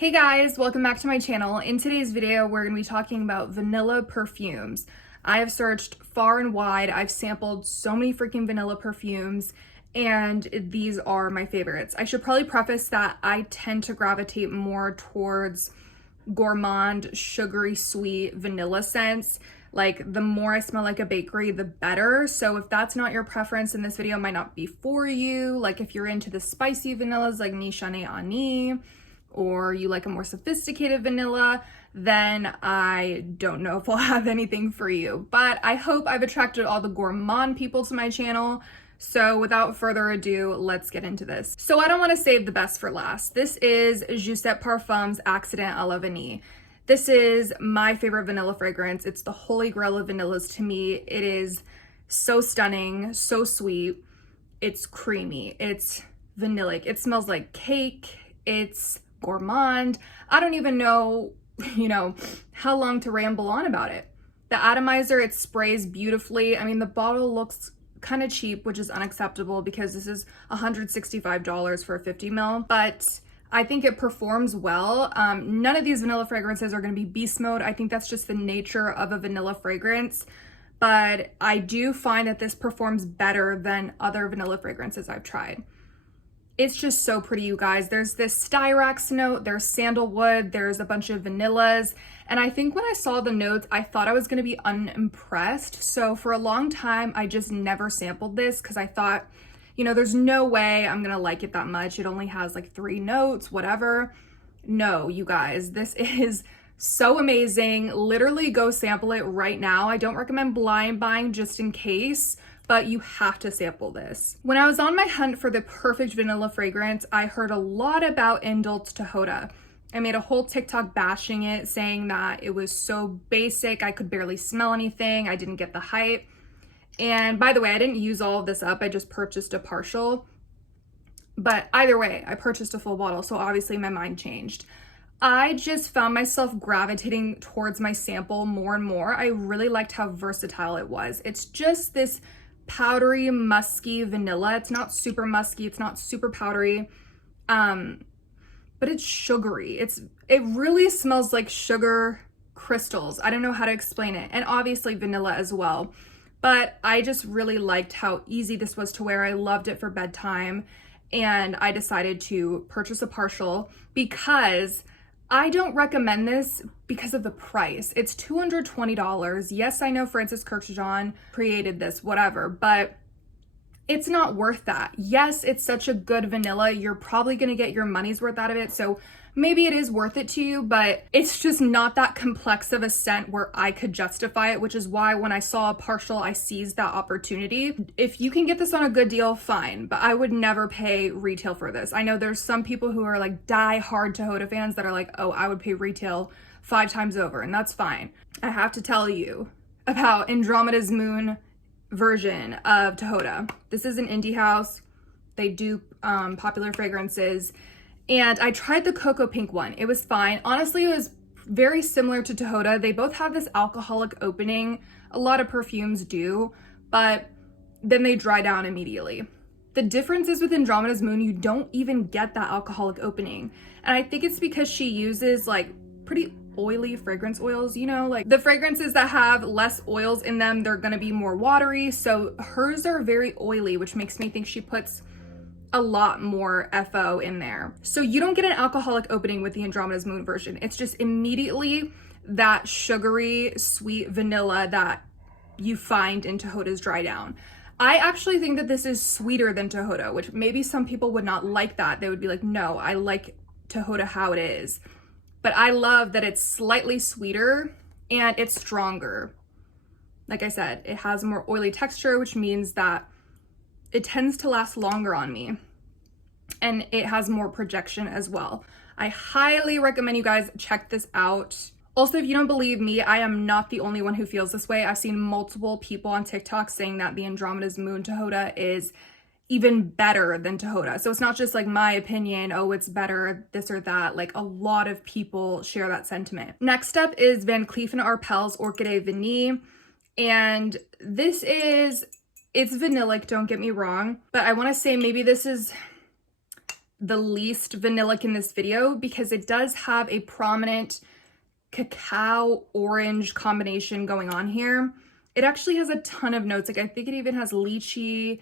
Hey guys, welcome back to my channel. In today's video, we're going to be talking about vanilla perfumes. I have searched far and wide. I've sampled so many freaking vanilla perfumes, and these are my favorites. I should probably preface that I tend to gravitate more towards gourmand, sugary, sweet vanilla scents. Like, the more I smell like a bakery, the better. So if that's not your preference, then this video might not be for you. Like, if you're into the spicy vanillas like Nishane Ani, or you like a more sophisticated vanilla, then I don't know if I'll have anything for you. But I hope I've attracted all the gourmand people to my channel. So without further ado, let's get into this. So I don't want to save the best for last. This is Jousset Parfums Accident à la Vanille. This is my favorite vanilla fragrance. It's the holy grail of vanillas to me. It is so stunning, so sweet. It's creamy, it's vanillic. It smells like cake. It's gourmand. I don't even know, how long to ramble on about it. The atomizer, it sprays beautifully. I mean, the bottle looks kind of cheap, which is unacceptable because this is $165 for a 50 ml, but I think it performs well. None of these vanilla fragrances are going to be beast mode. I think that's just the nature of a vanilla fragrance, but I do find that this performs better than other vanilla fragrances I've tried. It's just so pretty, you guys. There's this styrax note, there's sandalwood, there's a bunch of vanillas. And I think when I saw the notes, I thought I was gonna be unimpressed. So for a long time, I just never sampled this because I thought, there's no way I'm gonna like it that much. It only has like 3 notes, whatever. No, you guys, this is so amazing. Literally go sample it right now. I don't recommend blind buying just in case, but you have to sample this. When I was on my hunt for the perfect vanilla fragrance, I heard a lot about indult tohoda. I made a whole TikTok bashing it, saying that it was so basic, I could barely smell anything, I didn't get the hype. And by the way, I didn't use all of this up, I just purchased a partial. But either way, I purchased a full bottle, so obviously my mind changed. I just found myself gravitating towards my sample more and more. I really liked how versatile it was. It's just this powdery, musky vanilla. It's not super musky, it's not super powdery, but it's sugary. It really smells like sugar crystals. I don't know how to explain it. And obviously vanilla as well. But I just really liked how easy this was to wear. I loved it for bedtime. And I decided to purchase a partial because I don't recommend this because of the price. It's $220. Yes, I know Francis Kurkdjian created this, whatever, but it's not worth that. Yes, it's such a good vanilla. You're probably gonna get your money's worth out of it, so maybe it is worth it to you, but it's just not that complex of a scent where I could justify it, which is why when I saw a partial, I seized that opportunity. If you can get this on a good deal, fine, but I would never pay retail for this. I know there's some people who are like die-hard Tohoda fans that are like, oh, I would pay retail 5 times over, and that's fine. I have to tell you about Andromeda's Moon version of Tohoda. This is an indie house. They do popular fragrances. And I tried the cocoa pink one. It was fine. Honestly, it was very similar to Tohoda. They both have this alcoholic opening. A lot of perfumes do, but then they dry down immediately. The difference is with Andromeda's Moon, you don't even get that alcoholic opening. And I think it's because she uses like pretty oily fragrance oils, like the fragrances that have less oils in them, they're gonna be more watery. So hers are very oily, which makes me think she puts a lot more FO in there. So you don't get an alcoholic opening with the Andromeda's Moon version. It's just immediately that sugary, sweet vanilla that you find in Tohoda's dry down. I actually think that this is sweeter than Tohoda, which maybe some people would not like that. They would be like, no, I like Tohoda how it is. But I love that it's slightly sweeter and it's stronger. Like I said, it has a more oily texture, which means that it tends to last longer on me. And it has more projection as well. I highly recommend you guys check this out. Also, if you don't believe me, I am not the only one who feels this way. I've seen multiple people on TikTok saying that the Andromeda's Moon Tohoda is even better than Tohoda. So it's not just like my opinion, oh, it's better, this or that. Like a lot of people share that sentiment. Next up is Van Cleef and Arpels Orchidee Vanille. And this is, it's vanillic, don't get me wrong, but I wanna say maybe this is the least vanillic in this video because it does have a prominent cacao orange combination going on here. It actually has a ton of notes. Like I think it even has lychee,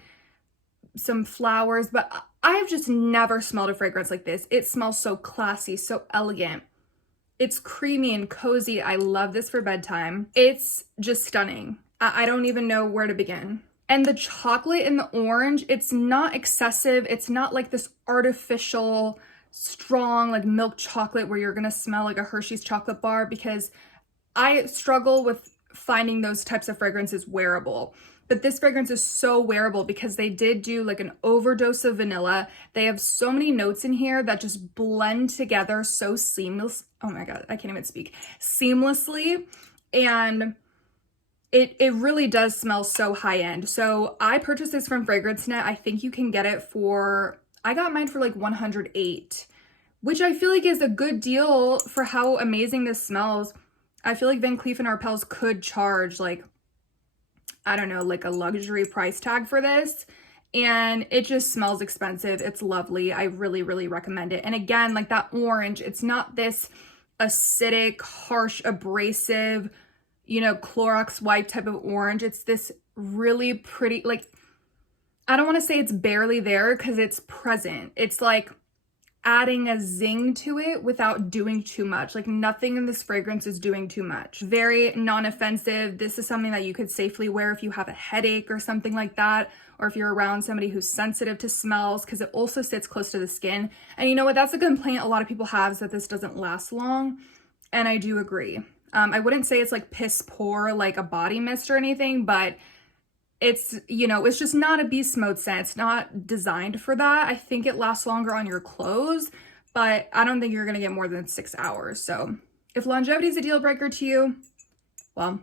some flowers, but I've just never smelled a fragrance like this. It smells so classy, so elegant. It's creamy and cozy. I love this for bedtime. It's just stunning. I don't even know where to begin. And the chocolate and the orange, it's not excessive. It's not like this artificial, strong, like milk chocolate where you're gonna smell like a Hershey's chocolate bar, because I struggle with finding those types of fragrances wearable. But this fragrance is so wearable because they did do like an overdose of vanilla. They have so many notes in here that just blend together so seamless. Oh my God, I can't even speak. Seamlessly. And it really does smell so high end. So I purchased this from FragranceNet. I think you can get it for, I got mine for like $108, which I feel like is a good deal for how amazing this smells. I feel like Van Cleef and Arpels could charge like, I don't know, like a luxury price tag for this. And it just smells expensive. It's lovely. I really, really recommend it. And again, like that orange, it's not this acidic, harsh, abrasive, you know, Clorox wipe type of orange. It's this really pretty, like, I don't want to say it's barely there because it's present. It's like adding a zing to it without doing too much. Like nothing in this fragrance is doing too much. Very non-offensive. This is something that you could safely wear if you have a headache or something like that, or if you're around somebody who's sensitive to smells, because it also sits close to the skin. And you know what? That's a complaint a lot of people have, is that this doesn't last long. And I do agree. I wouldn't say it's like piss poor, like a body mist or anything, but it's, you know, it's just not a beast mode scent. It's not designed for that. I think it lasts longer on your clothes, but I don't think you're going to get more than 6 hours. So if longevity is a deal breaker to you, well,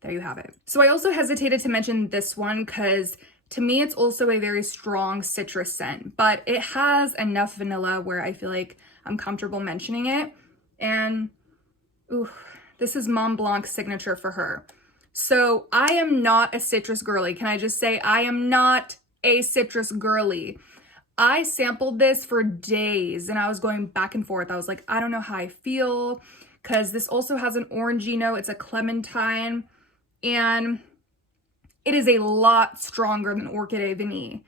there you have it. So I also hesitated to mention this one because to me, it's also a very strong citrus scent, but it has enough vanilla where I feel like I'm comfortable mentioning it. And ooh, this is Montblanc's signature for her. So I am not a citrus girly. Can I just say I am not a citrus girly? I sampled this for days and I was going back and forth. I was like, I don't know how I feel, because this also has an orangey note. It's a clementine and it is a lot stronger than orchidee vanille.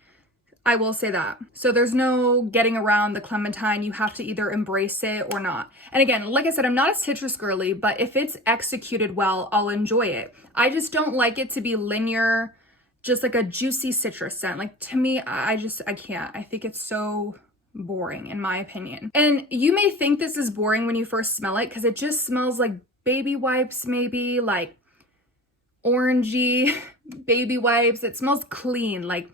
I will say that. So there's no getting around the clementine. You have to either embrace it or not. And again, like I said, I'm not a citrus girly, but if it's executed well, I'll enjoy it. I just don't like it to be linear, just like a juicy citrus scent. Like to me, I can't. I think it's so boring in my opinion. And you may think this is boring when you first smell it because it just smells like baby wipes, maybe like orangey baby wipes. It smells clean. Like,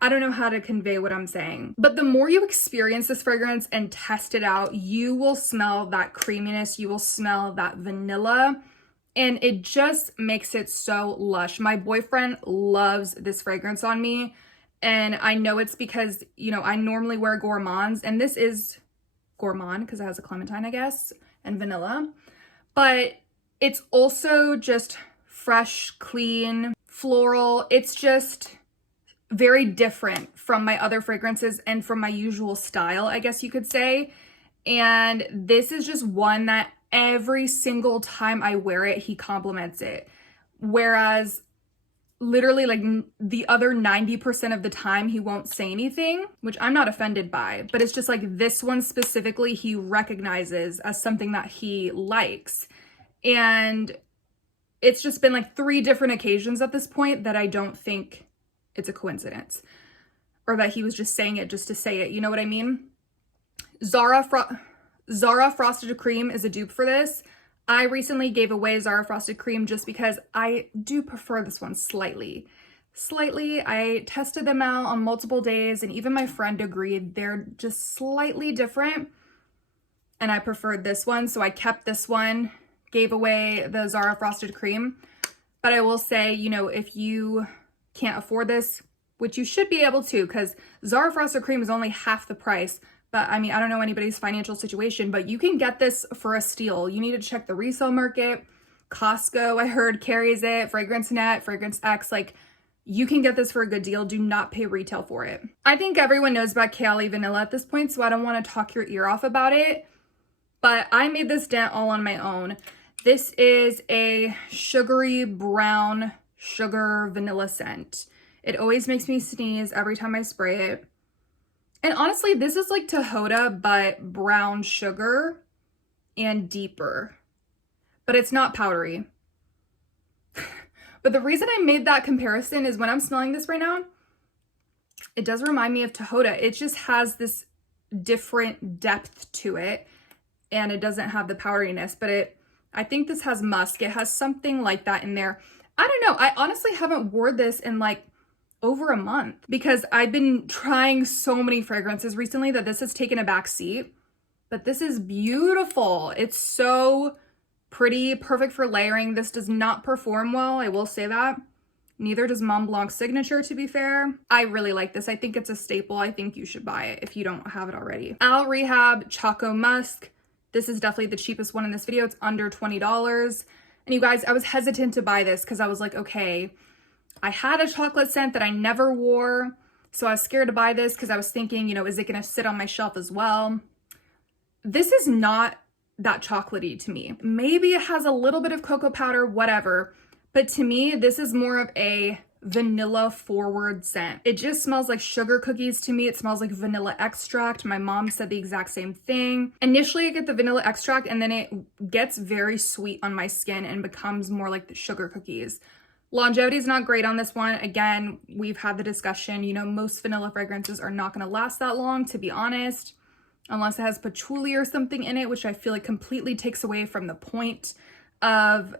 I don't know how to convey what I'm saying, but the more you experience this fragrance and test it out, you will smell that creaminess, you will smell that vanilla, and it just makes it so lush. My boyfriend loves this fragrance on me, and I know it's because, you know, I normally wear gourmands, and this is gourmand because it has a clementine, I guess, and vanilla, but it's also just fresh, clean, floral. It's just very different from my other fragrances and from my usual style, I guess you could say. And this is just one that every single time I wear it, he compliments it. Whereas literally like the other 90% of the time he won't say anything, which I'm not offended by, but it's just like this one specifically he recognizes as something that he likes. And it's just been like 3 different occasions at this point that I don't think it's a coincidence, or that he was just saying it just to say it. You know what I mean? Zara Frosted Cream is a dupe for this. I recently gave away Zara Frosted Cream just because I do prefer this one slightly. I tested them out on multiple days and even my friend agreed they're just slightly different and I preferred this one. So I kept this one, gave away the Zara Frosted Cream. But I will say, you know, if you can't afford this, which you should be able to, because Zara Frosted Cream is only half the price. But I mean, I don't know anybody's financial situation, but you can get this for a steal. You need to check the resale market. Costco, I heard, carries it. FragranceNet, Fragrance X, like you can get this for a good deal. Do not pay retail for it. I think everyone knows about kayali vanilla at this point, so I don't want to talk your ear off about it, but I made this dent all on my own. This is a sugary brown sugar vanilla scent. It always makes me sneeze every time I spray it. And honestly, this is like tohoda, but brown sugar and deeper, but it's not powdery. But the reason I made that comparison is when I'm smelling this right now, it does remind me of tohoda. It just has this different depth to it, and it doesn't have the powderiness, but I think this has musk. It has something like that in there. I don't know. I honestly haven't worn this in like over a month because I've been trying so many fragrances recently that this has taken a back seat. But this is beautiful. It's so pretty, perfect for layering. This does not perform well, I will say that. Neither does Montblanc Signature, to be fair. I really like this. I think it's a staple. I think you should buy it if you don't have it already. Rehab Choco Musk. This is definitely the cheapest one in this video. It's under $20. And you guys, I was hesitant to buy this because I was like, okay, I had a chocolate scent that I never wore, so I was scared to buy this because I was thinking, you know, is it going to sit on my shelf as well? This is not that chocolatey to me. Maybe it has a little bit of cocoa powder, whatever. But to me, this is more of a vanilla forward scent. It just smells like sugar cookies to me. It smells like vanilla extract. My mom said the exact same thing. Initially, I get the vanilla extract and then it gets very sweet on my skin and becomes more like the sugar cookies. Longevity is not great on this one. Again, we've had the discussion, you know, most vanilla fragrances are not going to last that long, to be honest, unless it has patchouli or something in it, which I feel like completely takes away from the point of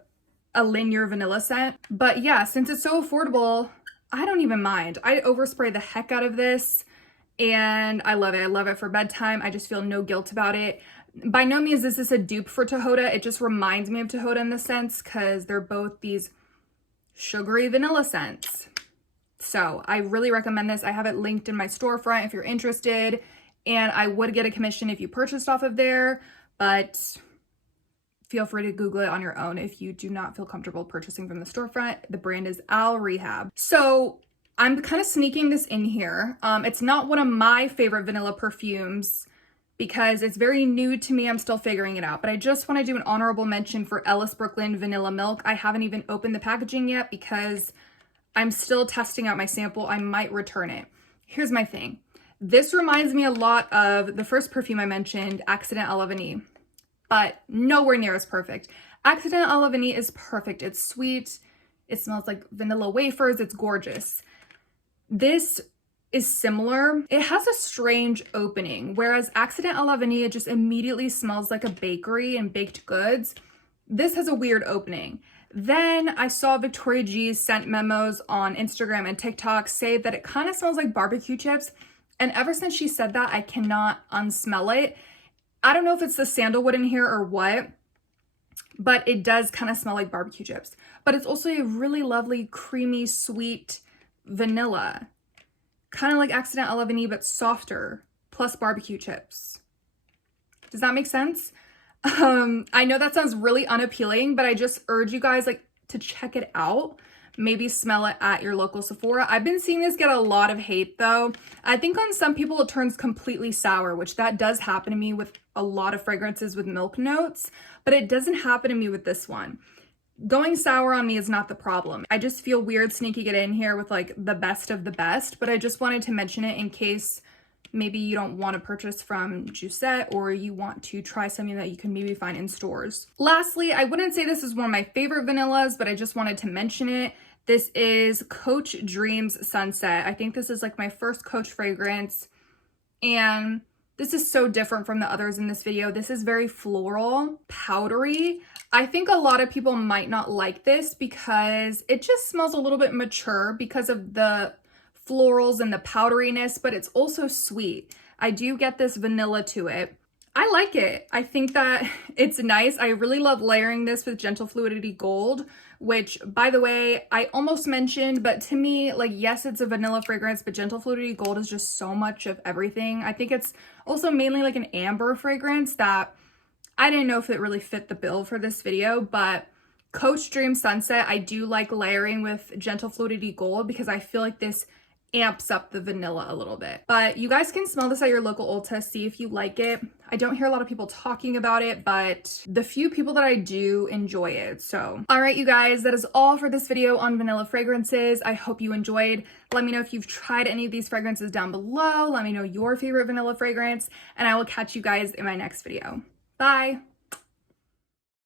a linear vanilla scent. But yeah, since it's so affordable, I don't even mind. I overspray the heck out of this and I love it. I love it for bedtime. I just feel no guilt about it. By no means is this a dupe for tohoda. It just reminds me of tohoda in the sense because they're both these sugary vanilla scents. So I really recommend this. I have it linked in my storefront if you're interested, and I would get a commission if you purchased off of there, but feel free to Google it on your own if you do not feel comfortable purchasing from the storefront. The brand is Rehab. So I'm kind of sneaking this in here. It's not one of my favorite vanilla perfumes because it's very new to me. I'm still figuring it out, but I just want to do an honorable mention for Ellis Brooklyn Vanilla Milk. I haven't even opened the packaging yet because I'm still testing out my sample. I might return it. Here's my thing. This reminds me a lot of the first perfume I mentioned, Accident à la Vanille, but nowhere near as perfect. Accident à la Vanille is perfect. It's sweet. It smells like vanilla wafers. It's gorgeous. This is similar. It has a strange opening, whereas Accident à la Vanille just immediately smells like a bakery and baked goods. This has a weird opening. Then I saw Victoria G's scent memos on Instagram and TikTok say that it kind of smells like barbecue chips. And ever since she said that, I cannot unsmell it. I don't know if it's the sandalwood in here or what, but it does kind of smell like barbecue chips. But it's also a really lovely, creamy, sweet vanilla. Kind of like Accident à la Vanille, but softer, plus barbecue chips. Does that make sense? I know that sounds really unappealing, but I just urge you guys to check it out. Maybe smell it at your local Sephora. I've been seeing this get a lot of hate though. I think on some people it turns completely sour, which that does happen to me with a lot of fragrances with milk notes, but it doesn't happen to me with this one. Going sour on me is not the problem. I just feel weird sneaking it in here with the best of the best, but I just wanted to mention it in case maybe you don't want to purchase from Jousset or you want to try something that you can maybe find in stores. Lastly, I wouldn't say this is one of my favorite vanillas, but I just wanted to mention it. This is Coach Dreams Sunset. I think this is my first Coach fragrance, and this is so different from the others in this video. This is very floral, powdery. I think a lot of people might not like this because it just smells a little bit mature because of the florals and the powderiness, but it's also sweet. I do get this vanilla to it. I like it. I think that it's nice. I really love layering this with Gentle Fluidity Gold, which, by the way, I almost mentioned, but to me, yes, it's a vanilla fragrance, but Gentle Fluidity Gold is just so much of everything. I think it's also mainly an amber fragrance that I didn't know if it really fit the bill for this video, but Coach Dream Sunset, I do like layering with Gentle Fluidity Gold because I feel like this amps up the vanilla a little bit. But you guys can smell this at your local Ulta, see if you like it. I don't hear a lot of people talking about it, but the few people that I do enjoy it. So, all right, you guys, that is all for this video on vanilla fragrances. I hope you enjoyed. Let me know if you've tried any of these fragrances down below. Let me know your favorite vanilla fragrance, and I will catch you guys in my next video. Bye.